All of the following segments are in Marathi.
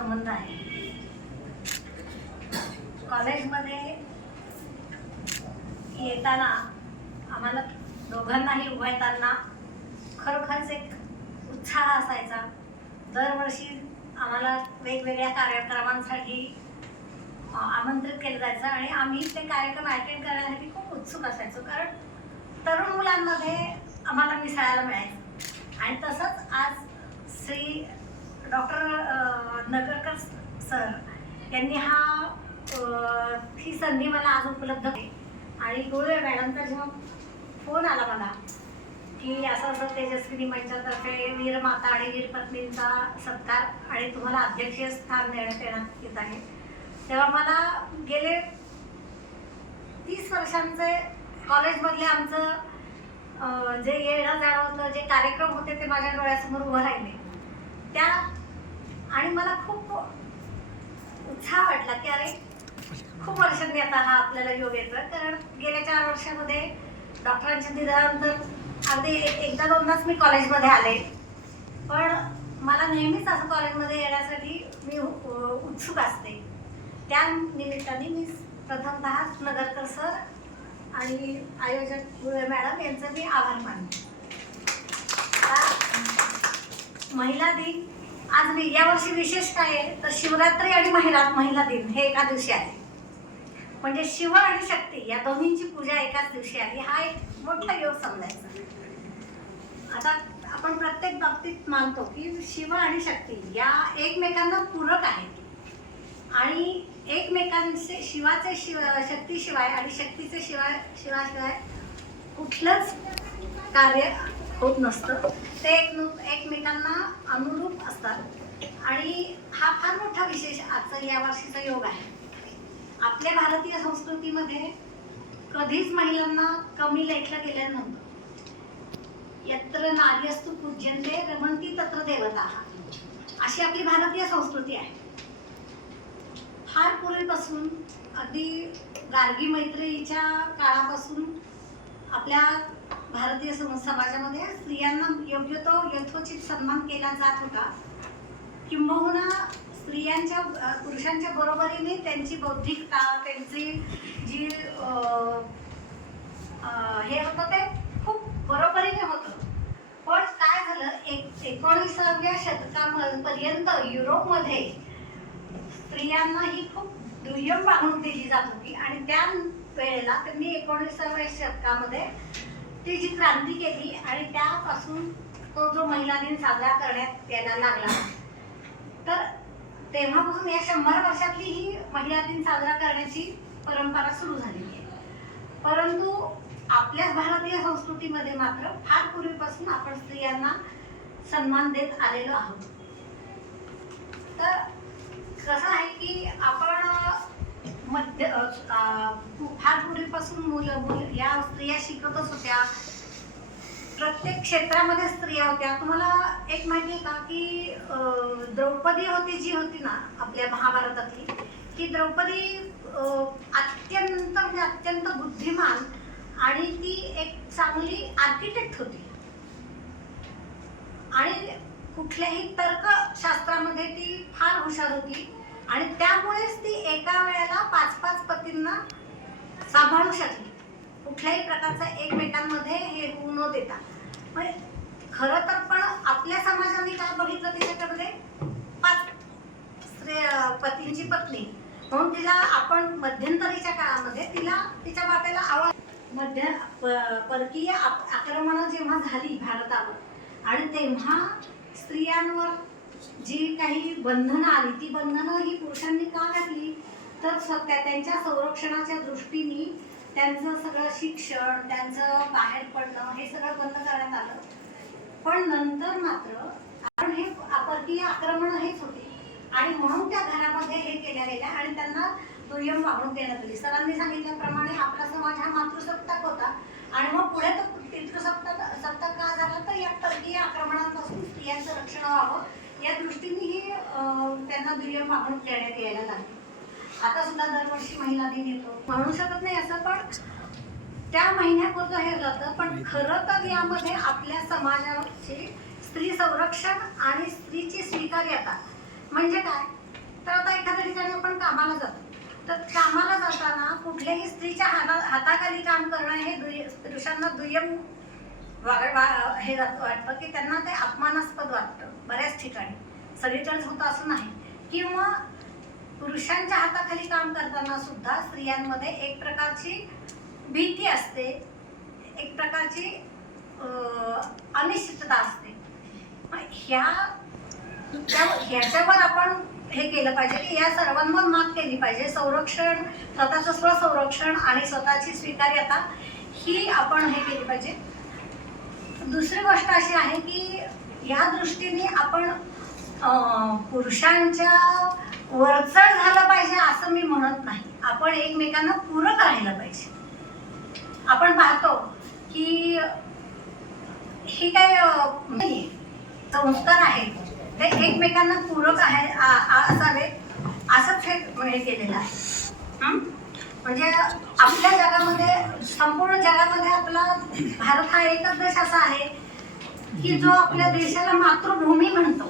संबंध आहे. कॉलेजमध्ये येताना आम्हाला दोघांनाही उभा येताना खरोखरच एक उत्साह असायचा. दरवर्षी आम्हाला वेगवेगळ्या कार्यक्रमांसाठी आमंत्रित केलं जायचं आणि आम्ही ते कार्यक्रम अटेंड करण्यासाठी खूप उत्सुक असायचो. कारण तरुण मुलांमध्ये आम्हाला मिसळायला मिळायचं. आणि तसंच आज श्री डॉक्टर नगरकर सर यांनी हा ही संधी मला आज उपलब्ध आहे आणि गोळे मॅडमचा जेव्हा फोन आला मला की असं असं तेजस्विनी मंचातर्फे वीर माता आणि वीर पत्नींचा सत्कार आणि तुम्हाला अध्यक्षीय स्थान देण्यात येण्यात येत आहे. तेव्हा मला गेले तीस वर्षांचे कॉलेजमधले आमचं जे येणं जाणं होतं जे कार्यक्रम होते ते माझ्या डोळ्यासमोर उभं राहिले. त्या आणि मला खूप उत्साह वाटला की अरे खूप वर्षांनी आता हा आपल्याला योग येतोय. कारण गेल्या चार वर्षामध्ये डॉक्टरांच्या निधनानंतर अगदी एकदा दोनदाच मी कॉलेजमध्ये आले. पण मला नेहमीच असं कॉलेजमध्ये येण्यासाठी मी उत्सुक असते. त्या निमित्ताने मी प्रथमतः नगरकर सर आणि आयोजक गुळे मॅडम यांचं मी आभार मानते. महिला दिन आज वि- यावर्षी विशेष काय आहे तर शिवरात्री आणि महिला महिला दिन हे एका दिवशी आहे. म्हणजे शिव आणि शक्ती या दोन्हींची पूजा एकाच दिवशी आली हा एक मोठा योग समजायचा. आता आपण प्रत्येक बाबतीत मानतो की शिव आणि शक्ती या एकमेकांना पूरक आहेत. आणि एकमेकांचे शिवाचे शिव शक्तीशिवाय आणि शक्तीचे शिवाय शिवाशिवाय कुठलंच कार्य होत नसतं. ते एक एकमेकांना अनुरूप असतात. आणि हा फार मोठा विशेष आजचा या वर्षीचा योग आहे. आपल्या भारतीय संस्कृतीमध्ये कधीच महिलांना कमी लेखलं गेलं नव्हतं. यत्र नार्यस्तू पूज्यंते रमंती तत्र देवता. अशी आपली भारतीय संस्कृती आहे. फार पूर्वीपासून अगदी गार्गी मैत्रेयीच्या काळापासून आपल्या भारतीय समाजामध्ये स्त्रियांना योग्य तो यथोचित सन्मान केला जात होता. किंबहुना स्त्रियांच्या पुरुषांच्या बरोबरीने त्यांची बौद्धिकता त्यांची जी हे होतं ते खूप बरोबरीने होतं. पण काय झालं एक एकोणीसाव्या शतकापर्यंत युरोपमध्ये स्त्रियांना ही खूप दुय्यम वागणूक दिली जात होती. आणि त्या वेळेला त्यांनी एकोणीसाव्या शतकामध्ये ती जी क्रांती केली आणि त्यापासून तो जो महिला दिन साजरा करण्यात यायला लागला तर तेव्हापासून या शंभर वर्षातली ही महिला दिन साजरा करण्याची परंपरा सुरू झालेली आहे परंतु आपल्या भारतीय संस्कृतीमध्ये मात्र फार पूर्वीपासून आपण स्त्रियांना सन्मान देत आलेलो आहोत. तर कसं आहे की आपण मध्य फार पूर्वीपासून मुलं मुल या स्त्रिया शिकतच होत्या प्रत्येक क्षेत्रामध्ये स्त्रिया होत्या. तुम्हाला एक माहिती आहे का की द्रौपदी होती जी होती ना आपल्या महाभारतातली की द्रौपदी अत्यंत म्हणजे अत्यंत बुद्धिमान आणि ती एक चांगली आर्किटेक्ट होती. आणि कुठल्याही तर्कशास्त्रामध्ये ती फार हुशार होती. आणि त्यामुळेच ती एका वेळेला पाच पाच पतींना सांभाळू शकली. कुठल्याही प्रकारचा एकमेकांमध्ये हे होऊ न देता. म्हणजे खरं तर पण आपल्या समाजाने काय बघितलं तिच्याकडे पाच स्त्री पतींची पत्नी. म्हणून तिला आपण मध्यंतरीच्या काळामध्ये तिला तिच्या बापेला आवाज मध्य प- परकीय आक्रमणं जेव्हा झाली भारतावर आणि तेव्हा स्त्रियांवर जी काही बंधनं आली ती बंधनं ही पुरुषांनी का घातली? तर स्वतः त्यांच्या संरक्षणाच्या दृष्टीने त्यांचं सगळं शिक्षण त्यांचं बाहेर पडणं हे सगळं बंद करण्यात आलं. पण नंतर मात्र आपण हे अपरकीय आक्रमण हेच होते. आणि म्हणून त्या घरामध्ये हे केल्या गेल्या आणि त्यांना दुय्यम वागणूक देण्यात आली. सरांनी सांगितल्याप्रमाणे आपला समाज हा मातृसत्ताक होता. आणि मग पुढे तो पितृसत्ताक सत्ताक का झाला? तर या परकीय आक्रमणापासून स्त्रियांचं रक्षण व्हावं. या दृष्टीनेही त्यांना दुय्यम वागणूक देण्यात यायला लागली. आता सुद्धा दरवर्षी महिला दिन येतो. म्हणू शकत नाही असं पण त्या महिन्यापुरतं हे जातं पण खरं तर यामध्ये आपल्या समाजाची स्त्री संरक्षण आणि स्त्रीची स्वीकार्यता म्हणजे काय? तर आता एखाद्या ठिकाणी पण कामाला जातो. तर कामाला जाताना कुठल्याही स्त्रीच्या हाता हाताखाली काम करणं हे दुय्य पुरुषांना दुय्यम वाग- वा- हे जात- वाटतं की त्यांना ते अपमानास्पद वाटतं बऱ्याच ठिकाणी. सगळीकडेच होतं असं नाही. किंवा पुरुषांच्या हाताखाली काम करताना सुद्धा स्त्रियांमध्ये एक प्रकारची भीती असते एक प्रकारची अनिश्चितता असते. ह्या ह्याच्यावर आपण हे केलं पाहिजे की या सर्वांवर मात केली पाहिजे. संरक्षण स्वतःचं स्वसंरक्षण आणि स्वतःची स्वीकार्यता ही आपण हे केली पाहिजे. दुसरी गोष्ट अशी आहे की या दृष्टीने आपण पुरुषांच्या वरचढ झालं पाहिजे असं मी म्हणत नाही. आपण एकमेकांना पूरक राहिलं पाहिजे. आपण पाहतो की ही काय म्हणजे संस्कार आहेत. ते एकमेकांना पूरक आहे असावे असंच हे हे केलेलं आहे. म्हणजे आपल्या जगामध्ये संपूर्ण जगामध्ये आपला भारत हा एकच देश असा आहे की जो आपल्या देशाला मातृभूमी म्हणतो.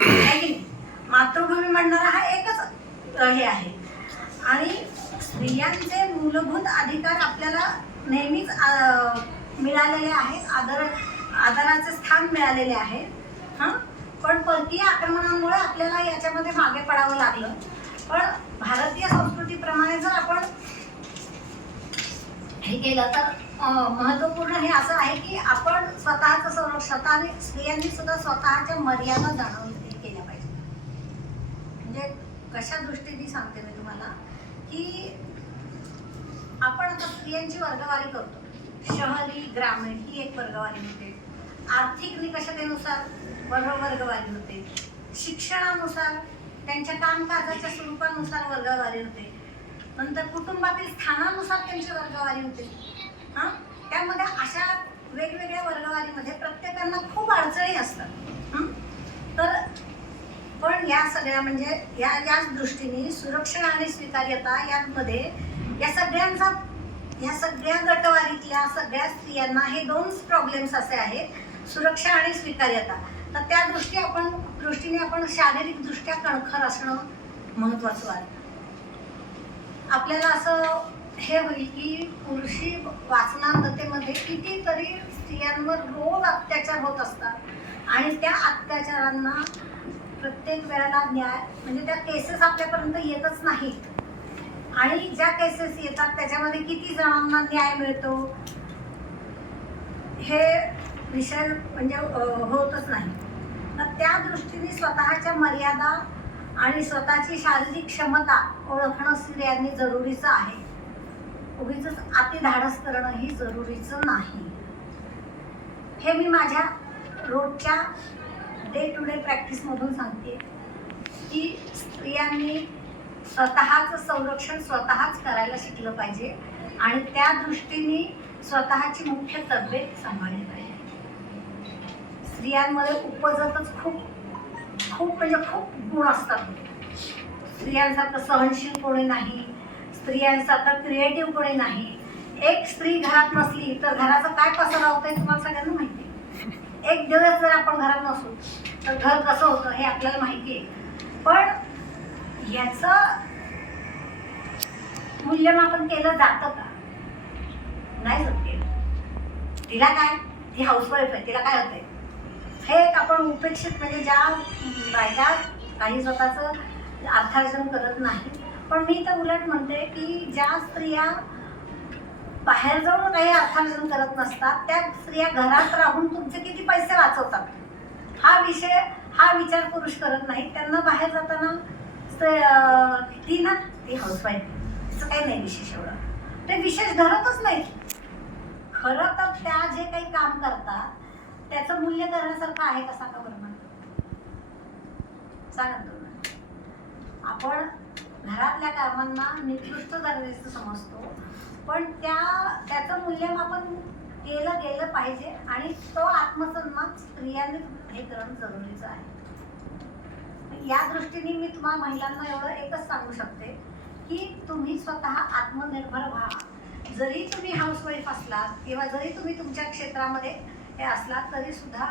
नाही? मातृभूमी म्हणणारा हा एकच हे आहे. आणि स्त्रियांचे मूलभूत अधिकार आपल्याला नेहमीच मिळालेले आहेत आदर आदराचे स्थान मिळालेले आहे. हां? पण परकीय आक्रमणामुळे आपल्याला याच्यामध्ये मागे पडावं लागलं. पण भारतीय संस्कृतीप्रमाणे जर आपण हे केलं तर महत्त्वपूर्ण महत्त्वपूर्ण हे असं आहे की आपण स्वतःचं संरक्षण स्वतःने स्त्रियांनी सुद्धा स्वतःच्या मर्यादा जाणवून केल्या पाहिजे. म्हणजे कशा दृष्टीने सांगते मी तुम्हाला की आपण आता स्त्रियांची वर्गवारी करतो. शहरी ग्रामीण ही एक वर्गवारी होते. आर्थिक निकषतेनुसार वर्ग वर्गवारी होते. शिक्षणानुसार त्यांच्या कामकाजाच्या स्वरूपानुसार वर्गवारी होते. नंतर कुटुंबातील स्थानानुसार त्यांची वर्गवारी होते. हां? त्यामध्ये अशा वेगवेगळ्या वर्गवारीमध्ये प्रत्येकांना खूप अडचणी असतात. तर पण या सगळ्या म्हणजे या याच दृष्टीने सुरक्षण आणि स्वीकार्यता यामध्ये या सगळ्यांचा या सगळ्या गटवारीतल्या सगळ्या स्त्रियांना हे दोन प्रॉब्लेम्स असे आहेत. सुरक्षा आणि स्वीकार्यता. तर त्या दृष्टी आपण दृष्टीने आपण शारीरिक दृष्ट्या कणखर असणं महत्वाचं आहे. आपल्याला असं हे होईल की पुरुषी वाचनांधतेमध्ये कितीतरी स्त्रियांवर रोज अत्याचार होत असतात आणि त्या अत्याचारांना प्रत्येक वेळेला न्याय म्हणजे त्या केसेस आपल्यापर्यंत येतच नाहीत. आणि ज्या केसेस येतात त्याच्यामध्ये किती जणांना न्याय मिळतो हे विषय म्हणजे होतच नाही. तर त्या दृष्टीने स्वतःच्या मर्यादा आणि स्वतःची शारीरिक क्षमता ओळखणं स्त्रियांनी जरुरीचं आहे. उगीच अतिधाडस करणं ही जरुरीचं नाही. हे मी माझ्या रोजच्या डे टू डे प्रॅक्टिसमधून सांगते की स्त्रियांनी स्वतःचं संरक्षण स्वतःच करायला शिकलं पाहिजे आणि त्या दृष्टीने स्वतःची मुख्य तब्येत सांभाळली स्त्रियांमध्ये उपजतच खूप खूप म्हणजे खूप गुण असतात. स्त्रियांसारखं सहनशील कोणी नाही स्त्रियांसारखं क्रिएटिव्ह कोणी नाही. एक स्त्री घरात नसली तर घराचं काय पसारा होतं हे तुम्हाला सगळ्यांना माहिती आहे. एक दिवस जर आपण घरात नसू तर घर कसं होतं हे आपल्याला माहिती आहे. पण याचं मूल्यमापन केलं जातं का? नाही जात केलं तिला काय? ती हाऊसवाईफ आहे तिला काय होतंय? हे एक आपण उपेक्षित म्हणजे ज्या बायका काही स्वतःचं अर्थार्जन करत नाही. पण मी तर उलट म्हणते की ज्या स्त्रिया बाहेर जाऊन काही अर्थार्जन करत नसतात त्या स्त्रिया घरात राहून तुमचे किती पैसे वाचवतात? हा विषय हा विचार पुरुष करत नाही त्यांना बाहेर जाताना स्त्री- ती ना ती हाऊसवाईफ असं काही नाही विशेष एवढं. ते विशेष धरतच नाही खरं तर त्या जे काही काम करतात त्याचं मूल्य करण्यासारखं आहे का सांगा बरं मला? सांगा तुम्ही. आपण घरातल्या कामांना निकृष्ट दर्जाचं समजतो पण त्या त्याचं मूल्यमापन केलं गेलं पाहिजे आणि तो आत्मसन्मान स्त्रियांनी हे करणं जरुरीचं आहे. या दृष्टीने मी तुम्हाला महिलांना एवढं एकच सांगू शकते की तुम्ही स्वतः आत्मनिर्भर व्हा. जरी तुम्ही हाऊसवाईफ असलात किंवा जरी तुम्ही तुमच्या क्षेत्रामध्ये हे असलात तरी सुद्धा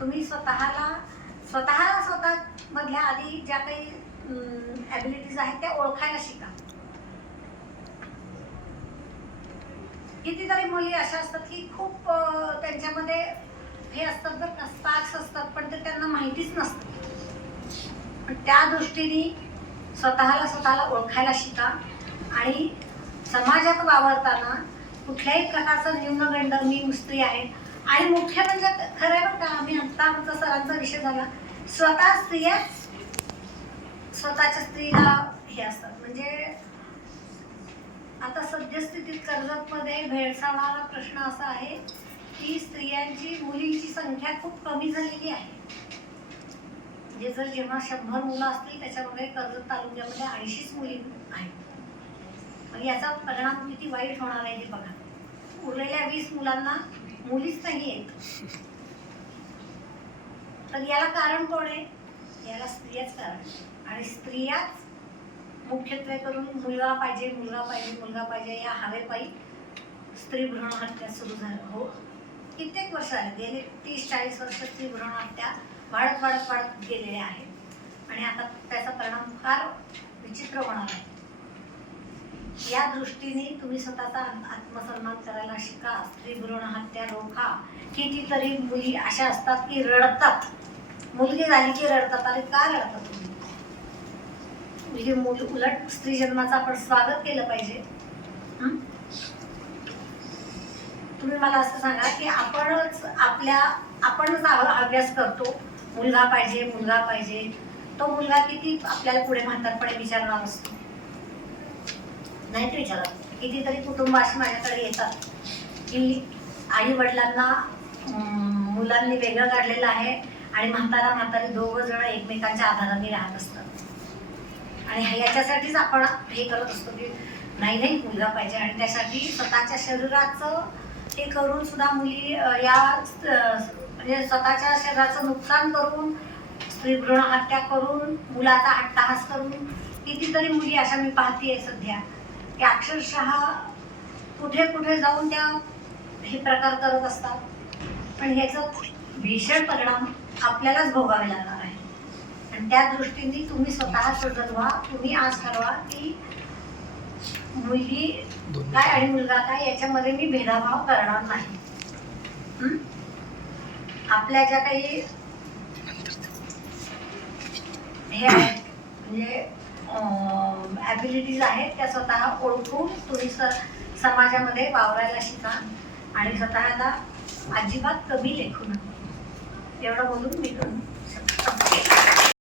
तुम्ही स्वतःला स्वतः स्वतः मधल्या आधी ज्या काही ॲबिलिटीज आहेत त्या ओळखायला शिका. कितीतरी मुली अशा असतात की खूप त्यांच्यामध्ये हे असतात बरं का स्पार्क्स असतात पण ते त्यांना माहितीच नसतं. पण त्या दृष्टीने स्वतःला स्वतःला ओळखायला शिका आणि समाजात वावरताना कुठल्याही प्रकारचं न्यूनगंड मी स्त्री आहे आणि मुख्य म्हणजे खरं आहे बरं का आम्ही आत्ता आमचा सरांचा विषय झाला. स्वतः स्त्रिया स्वतःच्या स्त्रीला हे असतात. म्हणजे आता सद्यस्थितीत कर्जतमध्ये भेडसावणारा प्रश्न असा आहे की स्त्रियांची मुलींची संख्या खूप कमी झालेली आहे. म्हणजे जर जेव्हा शंभर मुलं असतील त्याच्यामध्ये कर्जत तालुक्यामध्ये ऐंशीच मुली आहेत. मग याचा परिणाम किती वाईट होणार आहे हे बघा. उरलेल्या वीस मुलांना मुलीच नाही आहेत तर याला कारण कोण आहे? याला स्त्रियाच कारण आणि स्त्रियाच मुख्यत्वे करून मुलगा पाहिजे मुलगा पाहिजे मुलगा पाहिजे या हवेपायी स्त्री भ्रूण हत्या सुरू झाल्या हो. कित्येक वर्ष आहेत. गेले तीस चाळीस वर्ष स्त्री भ्रूण हत्या वाढत वाढत वाढत गेलेल्या आहेत. आणि आता त्याचा परिणाम फार विचित्र होणार आहे. या दृष्टीने तुम्ही स्वतःचा आत्मसन्मान करायला शिका. स्त्री भ्रूण हत्या रोखा कितीतरी मुली अशा असतात की रडतात. मुलगी झाली की रडतात. आणि का रडतात तुम्ही? म्हणजे मुल उलट स्त्री जन्माचं आपण स्वागत केलं पाहिजे. तुम्ही मला असं सांगा की आपणच आपल्या आपणच अभ्यास करतो. मुलगा पाहिजे मुलगा पाहिजे. तो मुलगा किती आपल्याला पुढे म्हातारपणे विचारणार असतो. नाहीत विचारत. कितीतरी कुटुंब अशी माझ्याकडे येतात. की आई वडिलांना मुलांनी वेगळं काढलेलं आहे आणि म्हातारा म्हातारी दोघं जण एकमेकांच्या आधाराने राहत असतात. आणि याच्यासाठीच आपण हे करत असतो की नाही नाही मुलगा पाहिजे. आणि त्यासाठी स्वतःच्या शरीराचं हे करून सुद्धा मुली या म्हणजे स्वतःच्या शरीराचं नुकसान करून स्त्री भ्रूण हत्या करून मुलाचा हट्टाहास करून कितीतरी मुली अशा मी पाहते सध्या. की अक्षरशः कुठे कुठे जाऊन त्या हे प्रकार करत असतात. पण ह्याचं भीषण परिणाम आपल्यालाच भोगावे लागणार आहे. आणि त्या दृष्टीने तुम्ही स्वतः सजग व्हा तुम्ही आज ठरवा की मुलगी काय आणि मुलगा काय याच्यामध्ये मी भेदभाव करणार नाही? आपल्या ज्या काही हे आहेत म्हणजे ॲबिलिटीज आहेत त्या स्वतः ओळखून तुम्ही स समाजामध्ये वावरायला शिका आणि स्वतःला अजिबात कमी लेखू नका. एवढं बोलून मी